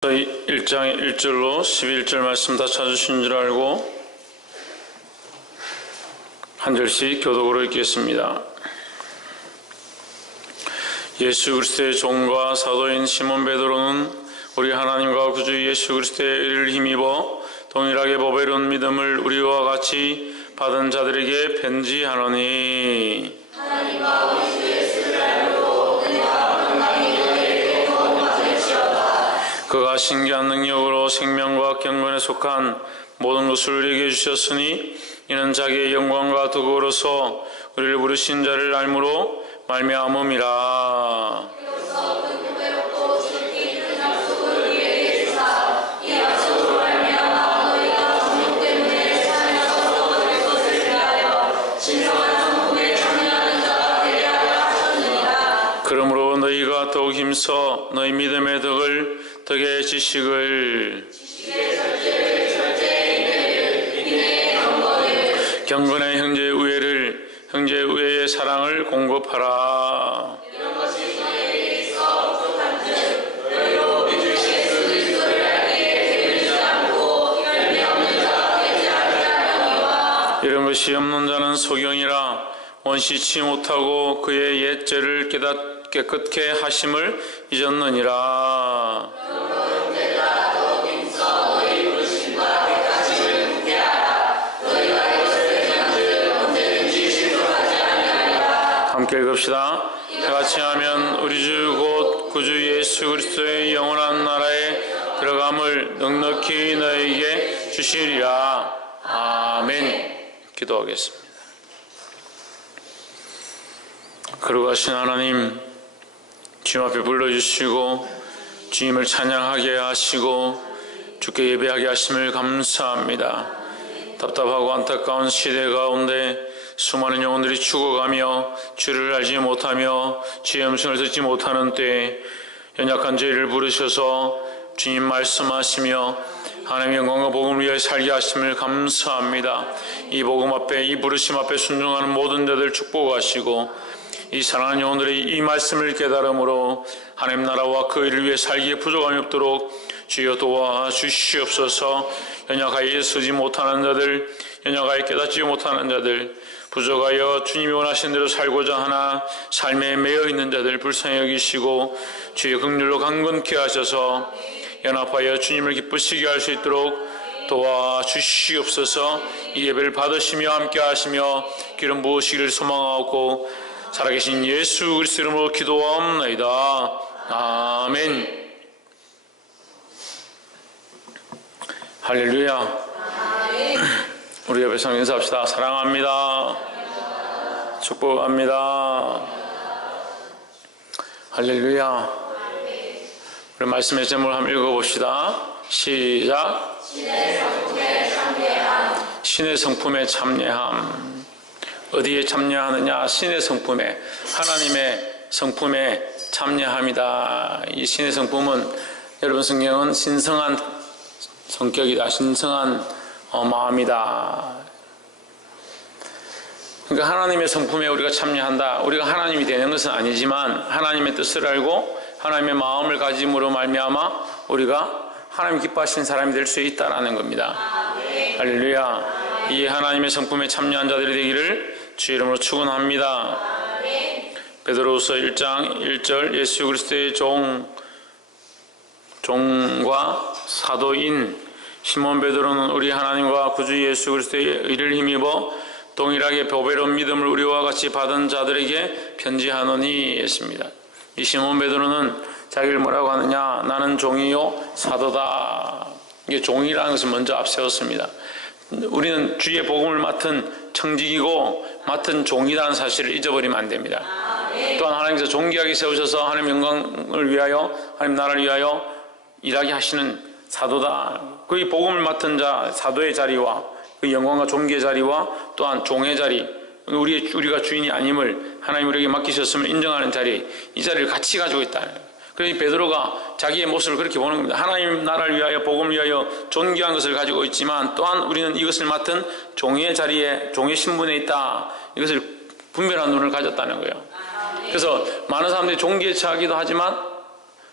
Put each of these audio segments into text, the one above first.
저희 1장 1절로 11절 말씀 다 찾으신 줄 알고 한 절씩 교독으로 읽겠습니다. 예수 그리스도의 종과 사도인 시몬 베드로는 우리 하나님과 구주 예수 그리스도의 의를 힘입어 동일하게 법에 이룬 믿음을 우리와 같이 받은 자들에게 편지하노니, 하나님과 우리 주 예수를 알고 은혜와 평강이 너희에게 더욱 많을지어다. 그가 신기한 능력으로 생명과 경건에 속한 모든 것을 우리에게 주셨으니 이는 자기의 영광과 덕으로서 우리를 부르신 자를 알므로 말미암음이라. 비로소 그 보배롭고 지극히 큰 약속을 우리에게 주사 이 약속으로 말미암아 너희가 성령 때문에 살면서 얻을 것을 위하여 신성한 성품에 참여하는 자가 되게 하려 하셨느니라. 그러므로 너희가 더욱 힘써 너희 믿음의 덕의 지식을 경건의 형제의 우애를 형제의 우애의 사랑을 공급하라. 이런 것이 너희에게 있어 부족한즉 너희로 우리 주 예수 그리스도를 알기에 게으르지 않고 열매 없는 자가 되지 아니하려니와. 이런 것이 없는 자는 소경이라 원시치 못하고 그의 옛 죄를 깨끗게 하심을 잊었느니라. 함께 읽읍시다. 같이 하면 우리 주 곧 구주 예수 그리스도의 영원한 나라에 들어감을 넉넉히 너에게 주시리라. 아멘. 기도하겠습니다. 거룩하신 하나님, 주님 앞에 불러주시고 주님을 찬양하게 하시고 주께 예배하게 하심을 감사합니다. 답답하고 안타까운 시대 가운데 수많은 영혼들이 죽어가며 주를 알지 못하며 주의 음성을 듣지 못하는 때에 연약한 저희를 부르셔서 주님 말씀하시며 하나님의 영광과 복음을 위하여 살게 하심을 감사합니다. 이 복음 앞에, 이 부르심 앞에 순종하는 모든 자들 축복하시고 이 사랑하는 영혼들이 이 말씀을 깨달음으로 하나님 나라와 그 일을 위해 살기에 부족함이 없도록 주여 도와주시옵소서. 연약하여 서지 못하는 자들, 연약하여 깨닫지 못하는 자들, 부족하여 주님이 원하신 대로 살고자 하나 삶에 매여 있는 자들 불쌍히 여기시고 주의 긍휼로 강건케 하셔서 연합하여 주님을 기쁘시게 할 수 있도록 도와주시옵소서. 이 예배를 받으시며 함께 하시며 기름 부으시기를 소망하고 살아계신 예수 그리스도 이름으로 기도하옵나이다. 아멘. 할렐루야. 우리 옆에서 인사합시다. 사랑합니다. 축복합니다. 할렐루야. 우리 말씀의 제목을 한번 읽어봅시다. 시작. 신의 성품에 참여함. 신의 성품에 참여함. 어디에 참여하느냐? 신의 성품에, 하나님의 성품에 참여함이다. 이 신의 성품은 여러분 성경은 신성한 성격이다. 신성한 마음이다. 그러니까 하나님의 성품에 우리가 참여한다. 우리가 하나님이 되는 것은 아니지만 하나님의 뜻을 알고 하나님의 마음을 가짐으로 말미암아 우리가 하나님 기뻐하시는 사람이 될 수 있다라는 겁니다. 할렐루야. 이 하나님의 성품에 참여한 자들이 되기를 주의 이름으로 축원합니다. 베드로후서 1장 1절 예수 그리스도의 종과 사도인 시몬 베드로는 우리 하나님과 구주 예수 그리스도의 의를 힘입어 동일하게 보배로운 믿음을 우리와 같이 받은 자들에게 편지하노니 했습니다. 이 시몬 베드로는 자기를 뭐라고 하느냐? 나는 종이요 사도다. 이게 종이라는 것을 먼저 앞세웠습니다. 우리는 주의 복음을 맡은 청직이고 맡은 종이라는 사실을 잊어버리면 안 됩니다. 또한 하나님께서 존귀하게 세우셔서 하나님 영광을 위하여 하나님 나라를 위하여 일하게 하시는 사도다. 그 복음을 맡은 자 사도의 자리와 그 영광과 존귀의 자리와 또한 종의 자리, 우리가 주인이 아님을 하나님 우리에게 맡기셨음을 인정하는 자리, 이 자리를 같이 가지고 있다. 그래서 베드로가 자기의 모습을 그렇게 보는 겁니다. 하나님 나라를 위하여 복음을 위하여 존귀한 것을 가지고 있지만 또한 우리는 이것을 맡은 종의 자리에 종의 신분에 있다. 이것을 분별한 눈을 가졌다는 거예요. 그래서 많은 사람들이 종기에 처하기도 하지만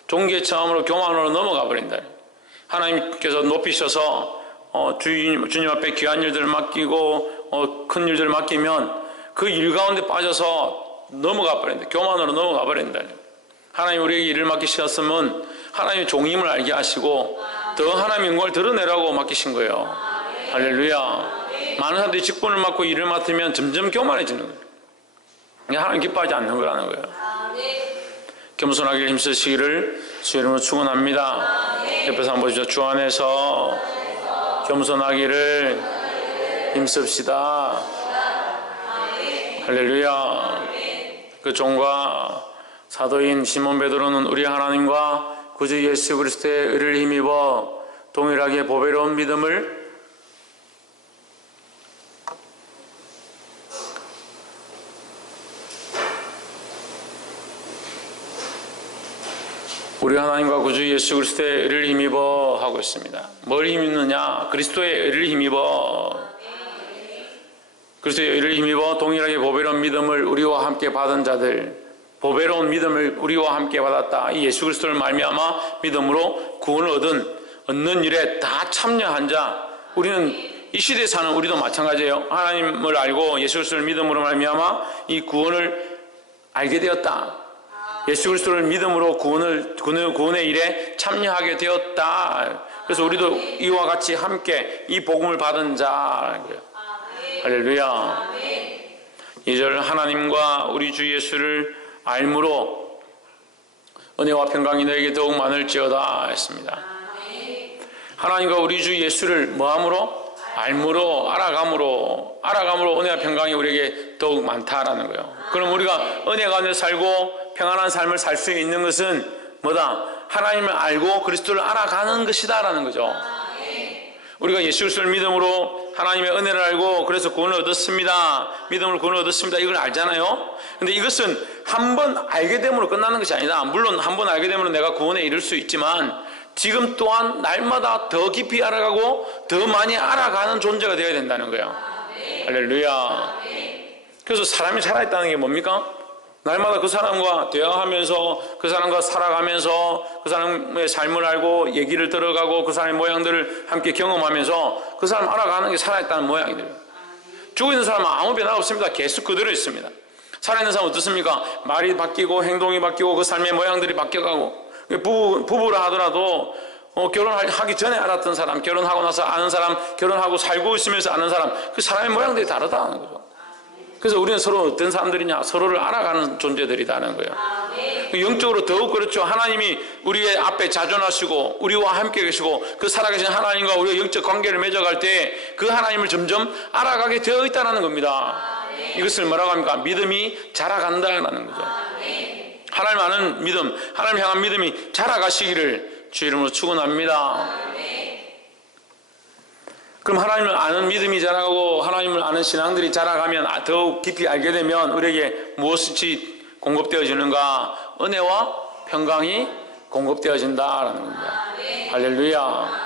종기에 처함으로 교만으로 넘어가 버린다. 하나님께서 높이셔서 주님 앞에 귀한 일들을 맡기고 큰 일들을 맡기면 그 일 가운데 빠져서 넘어가 버린다. 교만으로 넘어가 버린다. 하나님 우리에게 일을 맡기셨으면 하나님의 종임을 알게 하시고 더 하나님의 영광을 드러내라고 맡기신 거예요. 할렐루야. 많은 사람들이 직분을 맡고 일을 맡으면 점점 교만해지는 거예요. 하나님 기뻐하지 않는 거라는 거예요. 겸손하게 힘쓰시기를 주 이름으로 축원합니다. 옆에서 한번 보시죠. 주 안에서 겸손하기를 힘씁시다. 할렐루야. 그 종과 사도인 시몬 베드로는 우리 하나님과 구주 예수 그리스도의 의를 힘입어 동일하게 보배로운 믿음을 우리 하나님과 구주 예수 그리스도의 의를 힘입어 하고 있습니다. 뭘 힘입느냐? 그리스도의 의를 힘입어. 그리스도의 의를 힘입어 동일하게 보배로운 믿음을 우리와 함께 받은 자들, 보배로운 믿음을 우리와 함께 받았다. 이 예수 그리스도를 말미암아 믿음으로 구원을 얻는 일에 다 참여한 자. 우리는 이 시대에 사는 우리도 마찬가지예요. 하나님을 알고 예수 그리스도를 믿음으로 말미암아 이 구원을 알게 되었다. 예수 그리스도를 믿음으로 구원의 일에 참여하게 되었다. 그래서 우리도 이와 같이 함께 이 복음을 받은 자라는 거예요. 할렐루야. 2절 하나님과 우리 주 예수를 알므로 은혜와 평강이 너에게 더욱 많을지어다 했습니다. 하나님과 우리 주 예수를 뭐함으로? 알므로, 알아감으로 은혜와 평강이 우리에게 더욱 많다라는 거예요. 그럼 우리가 은혜 가운데 살고 평안한 삶을 살 수 있는 것은 뭐다? 하나님을 알고 그리스도를 알아가는 것이다라는 거죠. 우리가 예수 그리스도를 믿음으로 하나님의 은혜를 알고 그래서 구원을 얻었습니다. 믿음으로 구원을 얻었습니다. 이걸 알잖아요. 근데 이것은 한 번 알게 됨으로 끝나는 것이 아니다. 물론 한 번 알게 되면 내가 구원에 이를 수 있지만 지금 또한 날마다 더 깊이 알아가고 더 많이 알아가는 존재가 되어야 된다는 거예요. 할렐루야. 그래서 사람이 살아있다는 게 뭡니까? 날마다 그 사람과 대화하면서 그 사람과 살아가면서 그 사람의 삶을 알고 얘기를 들어가고 그 사람의 모양들을 함께 경험하면서 그 사람 알아가는 게 살아있다는 모양이에요. 죽어있는 사람은 아무 변화 없습니다. 계속 그대로 있습니다. 살아있는 사람은 어떻습니까? 말이 바뀌고 행동이 바뀌고 그 삶의 모양들이 바뀌어가고 부부라 하더라도 결혼하기 전에 알았던 사람, 결혼하고 나서 아는 사람, 결혼하고 살고 있으면서 아는 사람, 그 사람의 모양들이 다르다는 거죠. 그래서 우리는 서로 어떤 사람들이냐? 서로를 알아가는 존재들이라는 거예요. 영적으로 더욱 그렇죠. 하나님이 우리의 앞에 자존하시고 우리와 함께 계시고 그 살아계신 하나님과 우리가 영적 관계를 맺어갈 때 그 하나님을 점점 알아가게 되어 있다는 겁니다. 이것을 뭐라고 합니까? 믿음이 자라간다는 거죠. 하나님 아는 믿음, 하나님 향한 믿음이 자라가시기를 주 이름으로 축원합니다. 그럼 하나님을 아는 믿음이 자라고 하나님을 아는 신앙들이 자라가면 더욱 깊이 알게 되면 우리에게 무엇이 공급되어지는가? 은혜와 평강이 공급되어진다라는 겁니다. 할렐루야.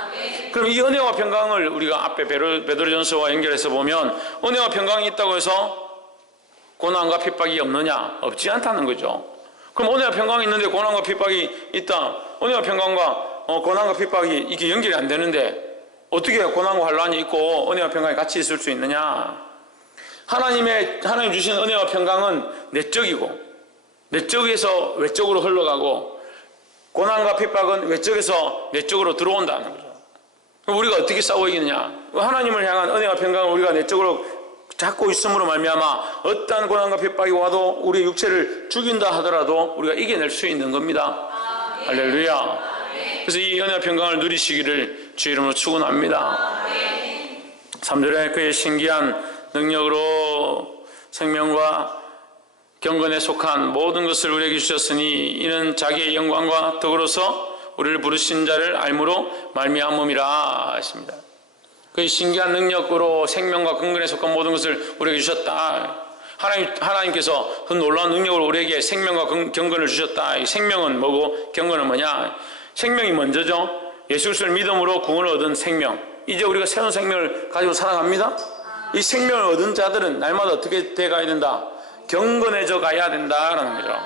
그럼 이 은혜와 평강을 우리가 앞에 베드로전서와 연결해서 보면 은혜와 평강이 있다고 해서 고난과 핍박이 없느냐? 없지 않다는 거죠. 그럼 은혜와 평강이 있는데 고난과 핍박이 있다. 은혜와 평강과 고난과 핍박이 이게 연결이 안 되는데 어떻게 고난과 환란이 있고 은혜와 평강이 같이 있을 수 있느냐? 하나님 주신 은혜와 평강은 내적이고 내적에서 외적으로 흘러가고 고난과 핍박은 외적에서 내적으로 들어온다는 거죠. 우리가 어떻게 싸워 이기느냐? 하나님을 향한 은혜와 평강을 우리가 내적으로 잡고 있음으로 말미암아 어떠한 고난과 핍박이 와도 우리의 육체를 죽인다 하더라도 우리가 이겨낼 수 있는 겁니다. 할렐루야. 그래서 이 은혜와 평강을 누리시기를 주 이름으로 축원합니다. 3절에 그의 신기한 능력으로 생명과 경건에 속한 모든 것을 우리에게 주셨으니 이는 자기의 영광과 덕으로서 우리를 부르신 자를 알므로 말미암음이라 하십니다. 그의 신기한 능력으로 생명과 경건에 속한 모든 것을 우리에게 주셨다. 하나님께서 그 놀라운 능력으로 우리에게 생명과 경건을 주셨다. 이 생명은 뭐고 경건은 뭐냐? 생명이 먼저죠. 예수 그리스도를 믿음으로 구원을 얻은 생명. 이제 우리가 새로운 생명을 가지고 살아갑니다. 이 생명을 얻은 자들은 날마다 어떻게 돼가야 된다? 경건해져 가야 된다라는 거죠.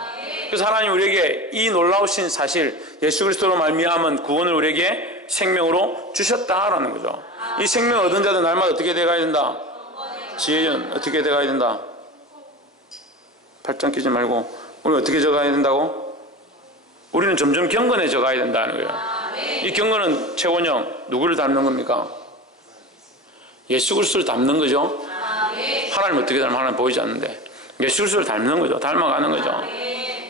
그래서 하나님 우리에게 이 놀라우신 사실, 예수 그리스도로 말미암은 구원을 우리에게 생명으로 주셨다라는 거죠. 이 생명 얻은 자들 날마다 어떻게 돼가야 된다? 지혜는 어떻게 돼가야 된다? 팔짱 끼지 말고 우리 어떻게 적어야 된다고? 우리는 점점 경건해져 가야 된다는 거예요. 이 경건은 최원영 누구를 닮는 겁니까? 예수 그리스도를 닮는 거죠. 하나님 어떻게 닮으면 하나님 보이지 않는데 예수 그리스도를 닮는 거죠. 닮아가는 거죠.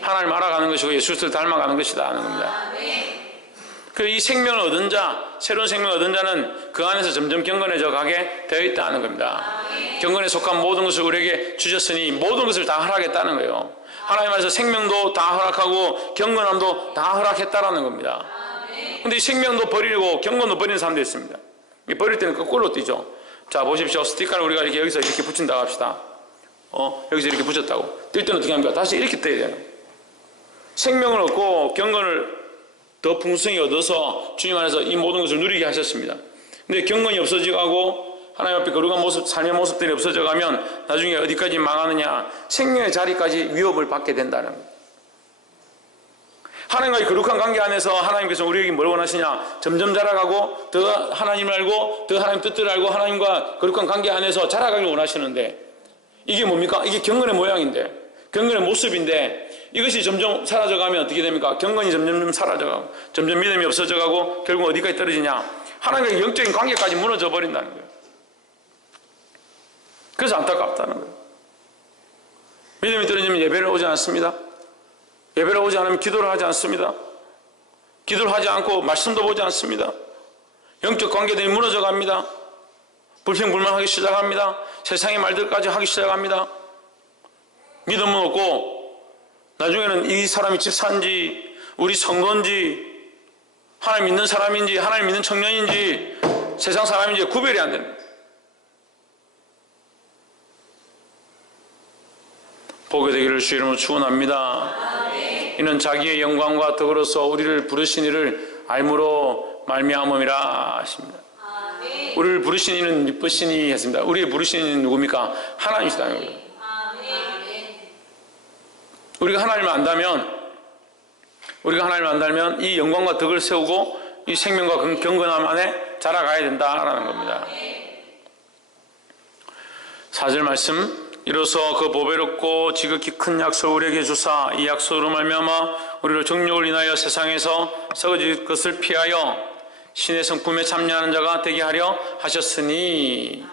하나님 알아가는 것이고 예수 그리스도를 닮아가는 것이다 하는 겁니다. 그 이 생명을 얻은 자, 새로운 생명을 얻은 자는 그 안에서 점점 경건해져 가게 되어 있다는 겁니다. 경건에 속한 모든 것을 우리에게 주셨으니 모든 것을 다 허락했다는 거예요. 하나님 안에서 생명도 다 허락하고 경건함도 다 허락했다라는 겁니다. 근데 이 생명도 버리고 경건도 버리는 사람도 있습니다. 버릴 때는 거꾸로 뛰죠. 자, 보십시오. 스티커를 우리가 이렇게 여기서 이렇게 붙인다고 합시다. 여기서 이렇게 붙였다고. 뛸 때는 어떻게 합니까? 다시 이렇게 떠야 돼요. 생명을 얻고 경건을 더 풍성히 얻어서 주님 안에서 이 모든 것을 누리게 하셨습니다. 근데 경건이 없어지고 하나님 앞에 거룩한 모습, 삶의 모습들이 없어져 가면 나중에 어디까지 망하느냐? 생명의 자리까지 위협을 받게 된다는 거예요. 하나님과의 거룩한 관계 안에서 하나님께서 우리에게 뭘 원하시냐? 점점 자라가고 더 하나님을 알고 더 하나님 뜻들을 알고 하나님과 거룩한 관계 안에서 자라가길 원하시는데 이게 뭡니까? 이게 경건의 모양인데 경건의 모습인데 이것이 점점 사라져가면 어떻게 됩니까? 경건이 점점 사라져가고 점점 믿음이 없어져가고 결국 어디까지 떨어지냐? 하나님과의 영적인 관계까지 무너져 버린다는 거예요. 그래서 안타깝다는 거예요. 믿음이 떨어지면 예배를 오지 않습니다. 예배를 오지 않으면 기도를 하지 않습니다. 기도를 하지 않고 말씀도 보지 않습니다. 영적 관계들이 무너져 갑니다. 불평불만하기 시작합니다. 세상의 말들까지 하기 시작합니다. 믿음은 없고 나중에는 이 사람이 집사인지 우리 선거인지 하나님 믿는 사람인지 하나님 믿는 청년인지 세상 사람인지 구별이 안 됩니다. 보게 되기를 주 이름으로 축원합니다. 이는 자기의 영광과 덕으로서 우리를 부르신 이를 알므로 말미암음이라 하십니다. 우리를 부르신 이는 기쁘신 이 했습니다. 우리의 부르신 이는 누굽니까? 하나님이시다는 거예요. 우리가 하나님을 안다면 이 영광과 덕을 세우고 이 생명과 경건함 안에 자라가야 된다라는 겁니다. 4절 말씀 이로써 그 보배롭고 지극히 큰 약속을 우리에게 주사 이 약속으로 말미암아 우리를 정욕을 인하여 세상에서 썩어질 것을 피하여 신의 성품에 참여하는 자가 되게 하려 하셨으니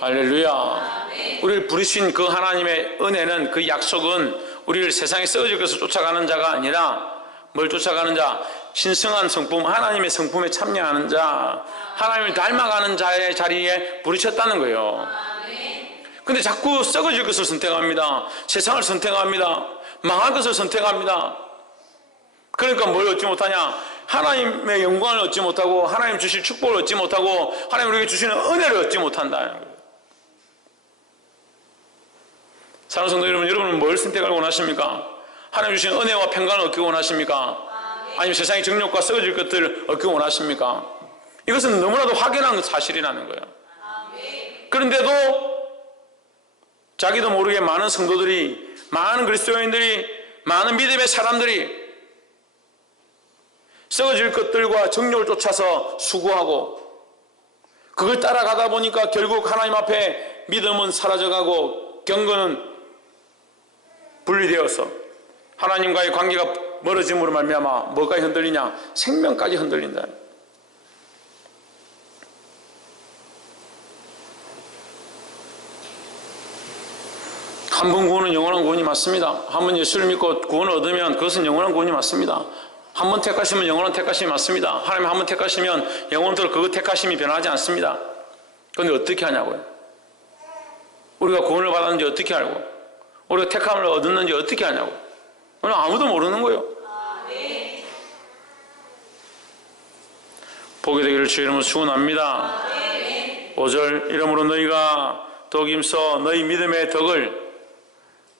할렐루야. 우리를 부르신 그 하나님의 은혜는 그 약속은 우리를 세상에 썩어질 것을 쫓아가는 자가 아니라 뭘 쫓아가는 자? 신성한 성품, 하나님의 성품에 참여하는 자, 하나님을 닮아가는 자의 자리에 부르셨다는 거예요. 근데 자꾸 썩어질 것을 선택합니다. 세상을 선택합니다. 망할 것을 선택합니다. 그러니까 뭘 얻지 못하냐? 하나님의 영광을 얻지 못하고 하나님 주실 축복을 얻지 못하고 하나님 우리에게 주시는 은혜를 얻지 못한다는 거예요. 사랑하는 성도 여러분, 여러분은 뭘 선택을 원하십니까? 하나님 주신 은혜와 평강을 얻기 원하십니까? 아니면 세상의 정욕과 썩어질 것들을 얻기 원하십니까? 이것은 너무나도 확연한 사실이라는 거예요. 그런데도 자기도 모르게 많은 성도들이, 많은 그리스도인들이, 많은 믿음의 사람들이 썩어질 것들과 정욕을 쫓아서 수고하고 그걸 따라가다 보니까 결국 하나님 앞에 믿음은 사라져가고 경건은 분리되어서 하나님과의 관계가 멀어짐으로 말미암아 뭐까지 흔들리냐? 생명까지 흔들린다. 한 번 구원은 영원한 구원이 맞습니다. 한 번 예수를 믿고 구원을 얻으면 그것은 영원한 구원이 맞습니다. 한 번 택하시면 영원한 택하심이 맞습니다. 하나님 한 번 택하시면 영원토록 그 택하심이 변하지 않습니다. 그런데 어떻게 하냐고요? 우리가 구원을 받았는지 어떻게 알고 우리가 택함을 얻었는지 어떻게 하냐고. 오늘 아무도 모르는 거예요. 보게 되기를 주 이름으로 축원합니다. 5절 이러므로 너희가 더욱 힘써 너희 믿음의 덕을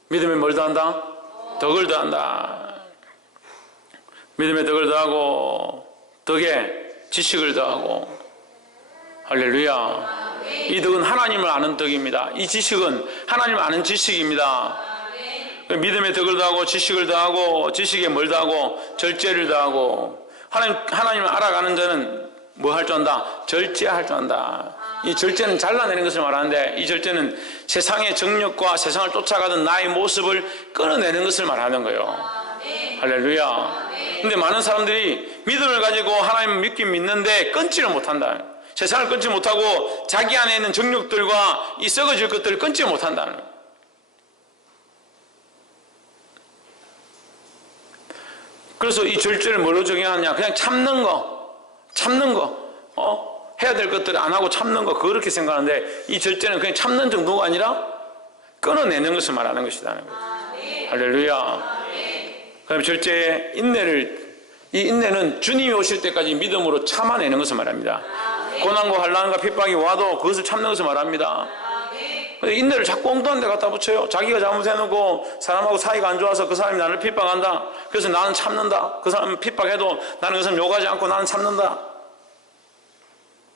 믿음에 뭘 더한다? 덕을 더한다. 믿음의 덕을 더하고 덕에 지식을 더하고 할렐루야. 이 덕은 하나님을 아는 덕입니다. 이 지식은 하나님을 아는 지식입니다. 믿음의 덕을 더하고 지식을 더하고 지식에 뭘 더하고 절제를 더하고 하나님을 알아가는 자는 뭐 할 줄 안다? 절제할 줄 안다. 이 절제는 잘라내는 것을 말하는데, 이 절제는 세상의 정력과 세상을 쫓아가던 나의 모습을 끊어내는 것을 말하는 거예요. 할렐루야. 근데 많은 사람들이 믿음을 가지고 하나님을 믿긴 믿는데 끊지를 못한다. 세상을 끊지 못하고 자기 안에 있는 정력들과 이 썩어질 것들을 끊지 못한다는 거예요. 그래서 이 절제를 뭘로 적용하느냐? 그냥 참는 거, 해야 될 것들을 안 하고 참는 거, 그렇게 생각하는데, 이 절제는 그냥 참는 정도가 아니라 끊어내는 것을 말하는 것이라는 거예요. 할렐루야. 그다음에 절제의 이 인내는 주님이 오실 때까지 믿음으로 참아내는 것을 말합니다. 고난과 환난과 핍박이 와도 그것을 참는 것을 말합니다. 근데 인내를 자꾸 엉뚱한 데 갖다 붙여요. 자기가 잘못해놓고 사람하고 사이가 안 좋아서 그 사람이 나를 핍박한다. 그래서 나는 참는다. 그 사람 핍박해도 나는 그 사람 욕하지 않고 나는 참는다.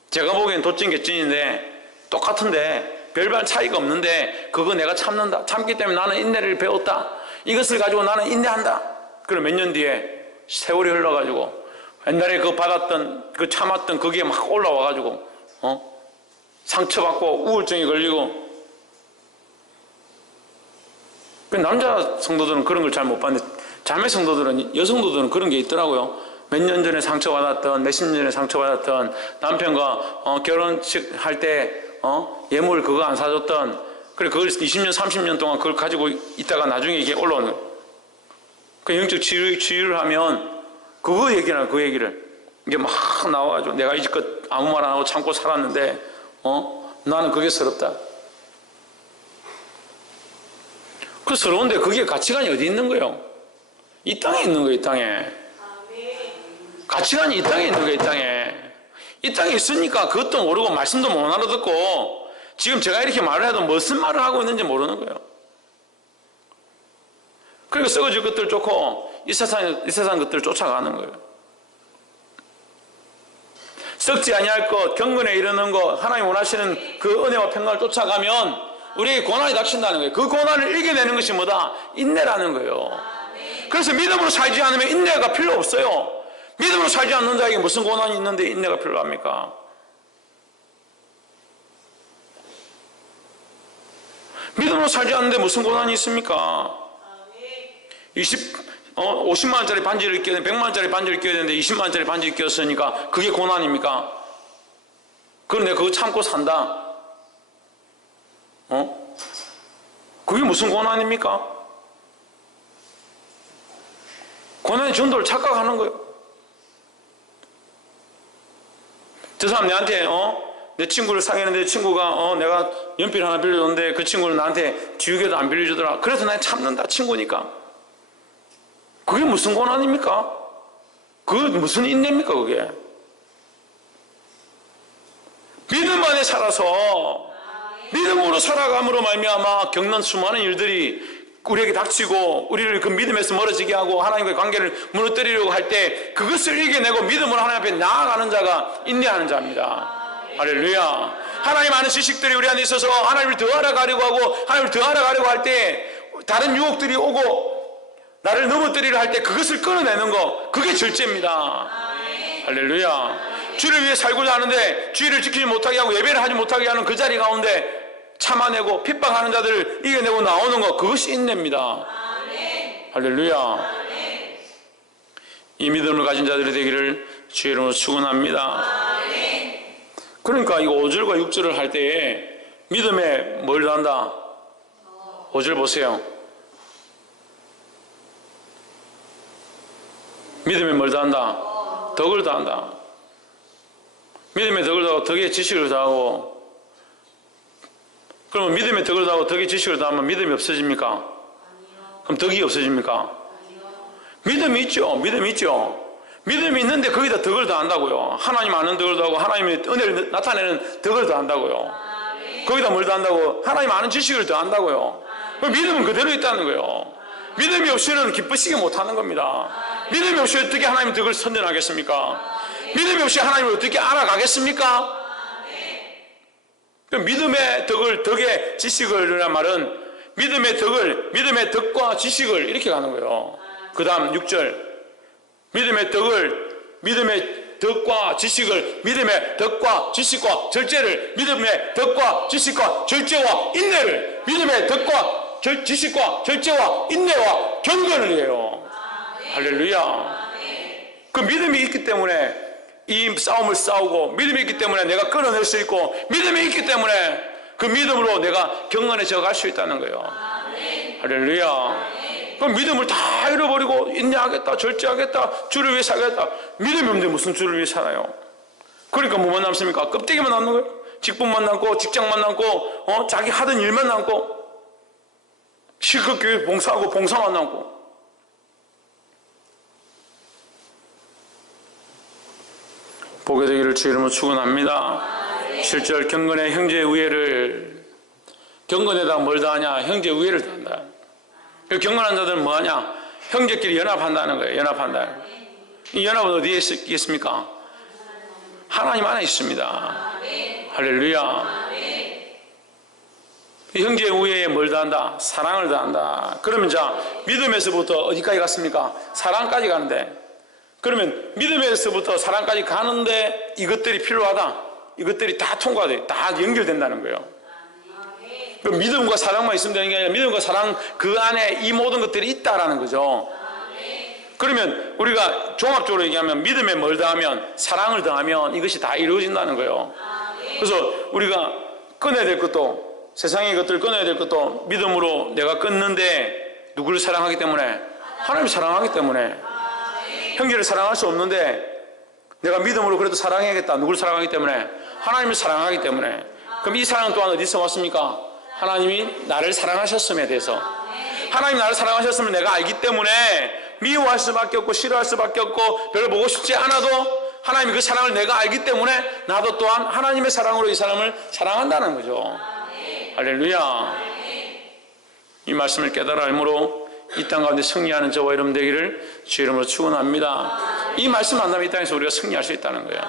제가 보기엔 도찐개찐인데 똑같은데 별반 차이가 없는데 그거 내가 참는다. 참기 때문에 나는 인내를 배웠다. 이것을 가지고 나는 인내한다. 그럼 몇 년 뒤에 세월이 흘러가지고 옛날에 그 받았던 그 참았던 그게 막 올라와가지고 상처받고 우울증이 걸리고. 그 남자 성도들은 그런 걸 잘 못 봤는데 자매 성도들은, 여성도들은 그런 게 있더라고요. 몇 년 전에 상처받았던, 몇십 년 전에 상처받았던 남편과 결혼식 할 때 예물 그거 안 사줬던, 그래 그걸 20년 30년 동안 그걸 가지고 있다가 나중에 이게 올라오는, 그 영적 치유를 하면 그 얘기를 이게 막 나와가지고 내가 이제껏 아무 말 안 하고 참고 살았는데 나는 그게 서럽다. 그 서러운데 그게 가치관이 어디 있는 거예요? 이 땅에 있는 거예요. 이 땅에. 가치관이 이 땅에 있는 거예요. 이 땅에. 이 땅에 있으니까 그것도 모르고 말씀도 못 알아듣고 지금 제가 이렇게 말을 해도 무슨 말을 하고 있는지 모르는 거예요. 그러니까 썩어질 것들 쫓고 이 세상 것들을 쫓아가는 거예요. 썩지 아니할 것, 경건에 이르는 것, 하나님 원하시는 그 은혜와 평강을 쫓아가면 우리에게 고난이 닥친다는 거예요. 그 고난을 이겨내는 것이 뭐다? 인내라는 거예요. 그래서 믿음으로 살지 않으면 인내가 필요 없어요. 믿음으로 살지 않는 자에게 무슨 고난이 있는데 인내가 필요합니까? 믿음으로 살지 않는데 무슨 고난이 있습니까? 50만원짜리 반지를 껴야 되는데 100만원짜리 반지를 껴야 되는데 20만원짜리 반지를 꼈으니까 그게 고난입니까? 그런데 그거 참고 산다? 그게 무슨 고난입니까? 고난의 정도를 착각하는 거예요. 저 사람 내한테 내 친구를 사귀는데 친구가 내가 연필 하나 빌려줬는데 그 친구는 나한테 지우개도 안 빌려주더라. 그래서 난 참는다. 친구니까. 그게 무슨 고난입니까? 그게 무슨 인내입니까? 그게 믿음 안에 살아서 믿음으로 살아감으로 말미암아 겪는 수많은 일들이 우리에게 닥치고 우리를 그 믿음에서 멀어지게 하고 하나님과의 관계를 무너뜨리려고 할 때 그것을 이겨내고 믿음으로 하나님 앞에 나아가는 자가 인내하는 자입니다. 할렐루야. 하나님 아는 지식들이 우리 안에 있어서 하나님을 더 알아가려고 하고 하나님을 더 알아가려고 할 때 다른 유혹들이 오고 나를 넘어뜨리려 할 때 그것을 끊어내는 거, 그게 절제입니다. 할렐루야. 주를 위해 살고자 하는데 주의를 지키지 못하게 하고 예배를 하지 못하게 하는 그 자리 가운데 참아내고 핍박하는 자들을 이겨내고 나오는 것, 그것이 인내입니다. 할렐루야. 이 믿음을 가진 자들이 되기를 주의 이름으로 축원합니다. 그러니까 이거 5절과 6절을 할 때에 믿음에 뭘 더한다? 5절 보세요. 믿음에 뭘 더한다? 덕을 더한다. 믿음에 덕을 더하고 덕에 지식을 더하고. 그러면 믿음에 덕을 더하고 덕에 지식을 더하면 믿음이 없어집니까? 그럼 덕이 없어집니까? 믿음이 있죠. 믿음이 있죠. 믿음이 있는데 거기다 덕을 더한다고요. 하나님 아는 덕을 더하고 하나님의 은혜를 나타내는 덕을 더한다고요. 거기다 뭘 더한다고? 하나님 아는 지식을 더한다고요. 믿음은 그대로 있다는 거예요. 믿음이 없이는 기쁘시게 못하는 겁니다. 믿음이 없이 어떻게 하나님의 덕을 선전하겠습니까? 믿음이 없이 하나님을 어떻게 알아가겠습니까? 믿음의 덕을, 덕의 지식을 이라는 말은 믿음의 덕을, 믿음의 덕과 지식을 이렇게 가는 거예요. 그 다음 6절 믿음의 덕을 믿음의 덕과 지식을, 믿음의 덕과 지식과 절제를, 믿음의 덕과 지식과 절제와 인내를, 믿음의 덕과 지식과 절제와 인내와 경건을 해요. 할렐루야. 그 믿음이 있기 때문에 이 싸움을 싸우고, 믿음이 있기 때문에 내가 끊어낼 수 있고, 믿음이 있기 때문에 그 믿음으로 내가 경건해져 갈 수 있다는 거예요. 할렐루야. 그럼 믿음을 다 잃어버리고 인내하겠다, 절제하겠다, 주를 위해 살겠다. 믿음이 없는데 무슨 주를 위해 살아요? 그러니까 뭐만 남습니까? 껍데기만 남는 거예요. 직분만 남고, 직장만 남고, 자기 하던 일만 남고, 실컷 교회 봉사하고 봉사만 남고. 보게 되기를 주 이름으로 축원합니다. 7절 경건의 형제의 우애를, 경건에다 뭘 다하냐? 형제의 우애를 다한다. 경건한 자들은 뭐하냐? 형제끼리 연합한다는 거예요. 연합한다. 이 연합은 어디에 있겠습니까? 하나님 안에 있습니다. 할렐루야. 형제의 우애에 뭘 다한다? 사랑을 다한다. 그러면 자, 믿음에서부터 어디까지 갔습니까? 사랑까지 가는데, 그러면 믿음에서부터 사랑까지 가는데 이것들이 필요하다. 이것들이 다 통과돼, 다 연결된다는 거예요. 그럼 믿음과 사랑만 있으면 되는 게 아니라 믿음과 사랑 그 안에 이 모든 것들이 있다라는 거죠. 그러면 우리가 종합적으로 얘기하면 믿음에 뭘 더하면, 사랑을 더하면 이것이 다 이루어진다는 거예요. 그래서 우리가 끊어야 될 것도, 세상의 것들을 끊어야 될 것도 믿음으로 내가 끊는데 누구를 사랑하기 때문에? 하나님을 사랑하기 때문에. 형제를 사랑할 수 없는데 내가 믿음으로 그래도 사랑해야겠다. 누구를 사랑하기 때문에? 하나님을 사랑하기 때문에. 그럼 이 사랑 또한 어디서 왔습니까? 하나님이 나를 사랑하셨음에 대해서. 하나님이 나를 사랑하셨음을 내가 알기 때문에 미워할 수밖에 없고, 싫어할 수밖에 없고, 별로 보고 싶지 않아도 하나님이 그 사랑을 내가 알기 때문에 나도 또한 하나님의 사랑으로 이 사람을 사랑한다는 거죠. 할렐루야. 이 말씀을 깨달아 알므로 이 땅 가운데 승리하는 저와 여러분 되기를 주 이름으로 축원합니다. 이 말씀 안다면 이 땅에서 우리가 승리할 수 있다는 거예요.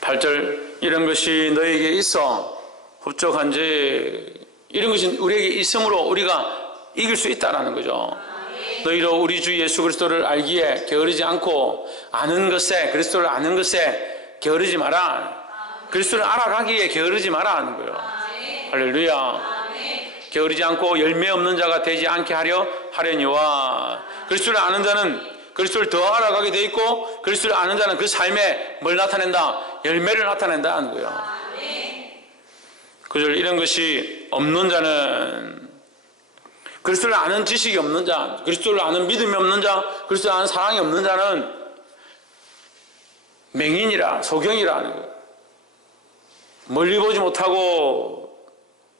8절 이런 것이 너에게 있어 흡족한지, 이런 것이 우리에게 있으므로 우리가 이길 수 있다는 거죠. 너희로 우리 주 예수 그리스도를 알기에 게으르지 않고, 아는 것에, 그리스도를 아는 것에 게으르지 마라. 그리스도를 알아가기에 게으르지 마라 하는 거예요. 할렐루야. 게으르지 않고 열매 없는 자가 되지 않게 하려니와, 그리스도를 아는 자는 그리스도를 더 알아가게 돼 있고, 그리스도를 아는 자는 그 삶에 뭘 나타낸다? 열매를 나타낸다 하는 거예요. 그절 이런 것이 없는 자는, 그리스도를 아는 지식이 없는 자, 그리스도를 아는 믿음이 없는 자, 그리스도를 아는 사랑이 없는 자는 맹인이라, 소경이라 하는 거예요. 멀리 보지 못하고,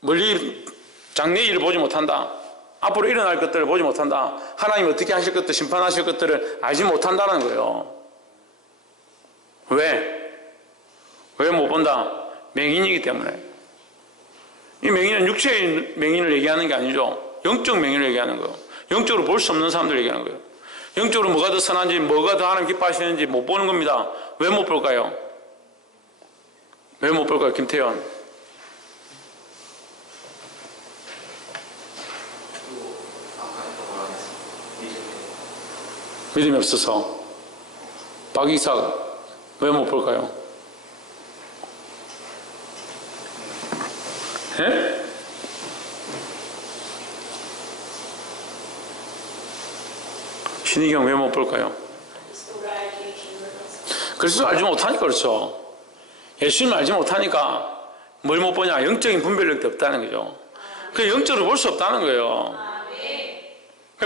멀리 장래 일을 보지 못한다. 앞으로 일어날 것들을 보지 못한다. 하나님 어떻게 하실 것들, 심판하실 것들을 알지 못한다는 거예요. 왜? 왜 못 본다? 맹인이기 때문에. 이 맹인은 육체의 맹인을 얘기하는 게 아니죠. 영적 맹인을 얘기하는 거예요. 영적으로 볼 수 없는 사람들 얘기하는 거예요. 영적으로 뭐가 더 선한지, 뭐가 더 하나님 기뻐하시는지 못 보는 겁니다. 왜 못 볼까요? 왜 못 볼까요? 김태현. 믿음이 없어서. 박이삭 왜 못 볼까요? 예? 신희경 왜 못 볼까요? 그리스도 알지 못하니까 그렇죠. 예수님 알지 못하니까 뭘 못 보냐? 영적인 분별력도 없다는 거죠. 그 영적으로 볼 수 없다는 거예요.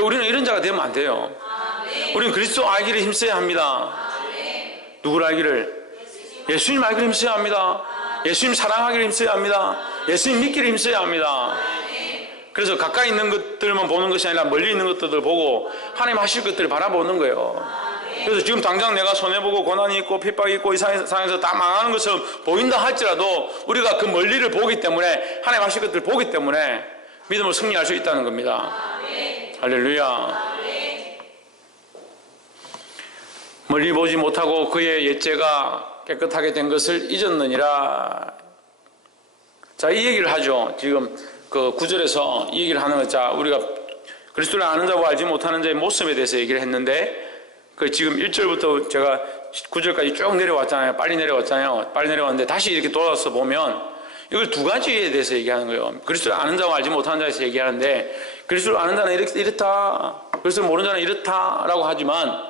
우리는 이런 자가 되면 안 돼요. 우리는 그리스도 알기를 힘써야 합니다. 누구를 알기를? 예수님 알기를 힘써야 합니다. 예수님 사랑하기를 힘써야 합니다. 예수님 믿기를 힘써야 합니다. 그래서 가까이 있는 것들만 보는 것이 아니라 멀리 있는 것들을 보고 하나님 하실 것들을 바라보는 거예요. 그래서 지금 당장 내가 손해보고 고난이 있고 핍박이 있고 이 상황에서 다 망하는 것처럼 보인다 할지라도 우리가 그 멀리를 보기 때문에, 하나님 하실 것들을 보기 때문에 믿음으로 승리할 수 있다는 겁니다. 할렐루야. 멀리 보지 못하고 그의 옛죄가 깨끗하게 된 것을 잊었느니라. 자, 이 얘기를 하죠. 지금 그 9절에서 이 얘기를 하는 것. 자, 우리가 그리스도를 아는 자와 알지 못하는 자의 모습에 대해서 얘기를 했는데, 그 지금 1절부터 제가 9절까지 쭉 내려왔잖아요. 빨리 내려왔잖아요. 빨리 내려왔는데 다시 이렇게 돌아서 보면 이걸 두 가지에 대해서 얘기하는 거예요. 그리스도를 아는 자와 알지 못하는 자에서 얘기하는데, 그리스도를 아는 자는 이렇다, 그리스도를 모르는 자는 이렇다라고 하지만,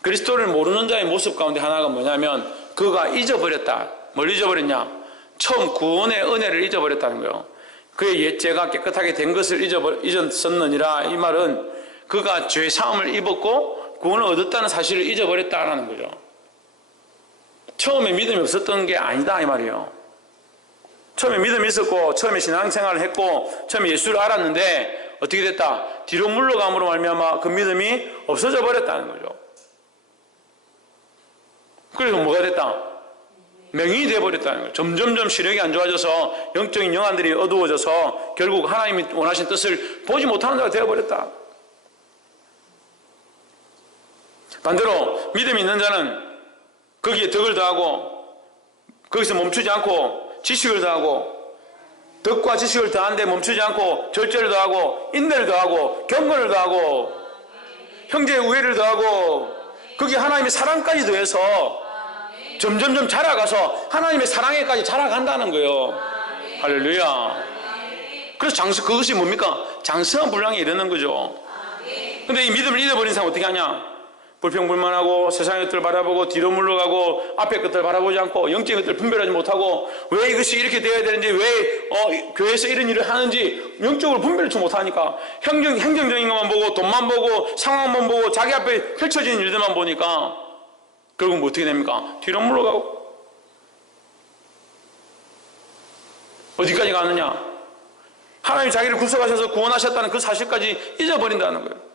그리스도를 모르는 자의 모습 가운데 하나가 뭐냐면 그가 잊어버렸다. 뭘 잊어버렸냐? 처음 구원의 은혜를 잊어버렸다는 거예요. 그의 옛죄가 깨끗하게 된 것을 잊었었느니라. 이 말은 그가 죄 사함을 입었고 구원을 얻었다는 사실을 잊어버렸다라는 거죠. 처음에 믿음이 없었던 게 아니다 이 말이에요. 처음에 믿음이 있었고 처음에 신앙생활을 했고 처음에 예수를 알았는데 어떻게 됐다? 뒤로 물러감으로 말미암아 그 믿음이 없어져 버렸다는 거죠. 그래서 뭐가 됐다? 맹인이 되어버렸다는 거예요. 점점점 시력이 안 좋아져서 영적인 영안들이 어두워져서 결국 하나님이 원하신 뜻을 보지 못하는 자가 되어버렸다. 반대로 믿음이 있는 자는 거기에 덕을 더하고 거기서 멈추지 않고 지식을 더하고 덕과 지식을 더한데 멈추지 않고 절제를 더하고 인내를 더하고 경건을 더하고 형제의 우애를 더하고 거기에 하나님의 사랑까지 더해서 점점점 자라가서 하나님의 사랑에까지 자라간다는 거예요. 할렐루야. 그래서 그것이 뭡니까? 장성한 분량에 이르는 거죠. 근데 이 믿음을 잃어버린 사람 어떻게 하냐? 불평불만하고 세상의 것들을 바라보고 뒤로 물러가고 앞의 것들을 바라보지 않고 영적인 것들을 분별하지 못하고 왜 이것이 이렇게 되어야 되는지 왜 교회에서 이런 일을 하는지 영적으로 분별을 못하니까 행정적인 것만 보고 돈만 보고 상황만 보고 자기 앞에 펼쳐지는 일들만 보니까 결국 뭐 어떻게 됩니까? 뒤로 물러가고 어디까지 가느냐? 하나님이 자기를 구속하셔서 구원하셨다는 그 사실까지 잊어버린다는 거예요.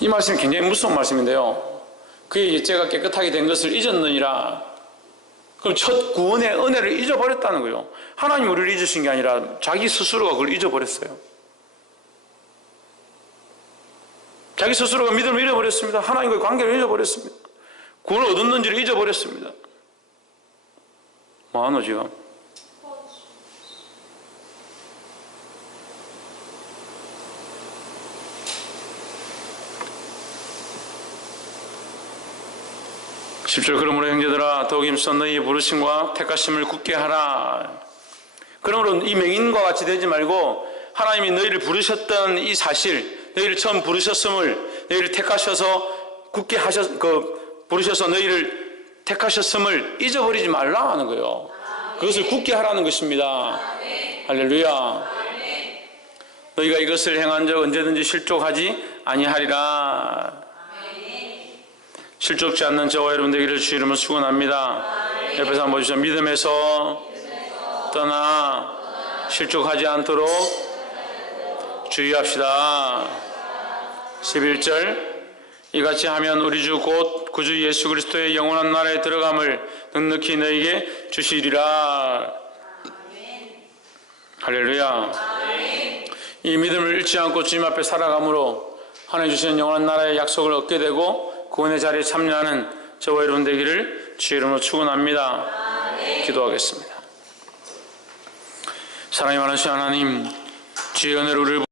이 말씀이 굉장히 무서운 말씀인데요. 그의 옛죄가 깨끗하게 된 것을 잊었느니라. 그럼 첫 구원의 은혜를 잊어버렸다는 거예요. 하나님이 우리를 잊으신 게 아니라 자기 스스로가 그걸 잊어버렸어요. 자기 스스로가 믿음을 잃어버렸습니다. 하나님과의 관계를 잃어버렸습니다. 구원을 얻었는지를 잊어버렸습니다. 뭐하노 지금? 그러므로 형제들아 더욱 힘써 너희 부르심과 택하심을 굳게 하라. 그러므로 이 맹인과 같이 되지 말고 하나님이 너희를 부르셨던 이 사실, 너희를 처음 부르셨음을, 너희를 택하셔서 굳게 부르셔서 너희를 택하셨음을 잊어버리지 말라 하는 거예요. 그것을 굳게 하라는 것입니다. 할렐루야. 너희가 이것을 행한 적 언제든지 실족하지 아니하리라. 실족지 않는 저와 여러분 되기를 주 이름으로 축원합니다. 옆에서 한번 보시죠. 믿음에서 떠나 실족하지 않도록 주의합시다. 11절 이같이 하면 우리 주 곧 구주 예수 그리스도의 영원한 나라에 들어감을 넉넉히 너희에게 주시리라. 할렐루야. 이 믿음을 잃지 않고 주님 앞에 살아감으로 하나님 주시는 영원한 나라의 약속을 얻게 되고 구원의 자리에 참여하는 저와 여러분 되기를 주의 이름으로 축원합니다. 기도하겠습니다. 사랑이 많으신 하나님, 주의 은혜로 우리를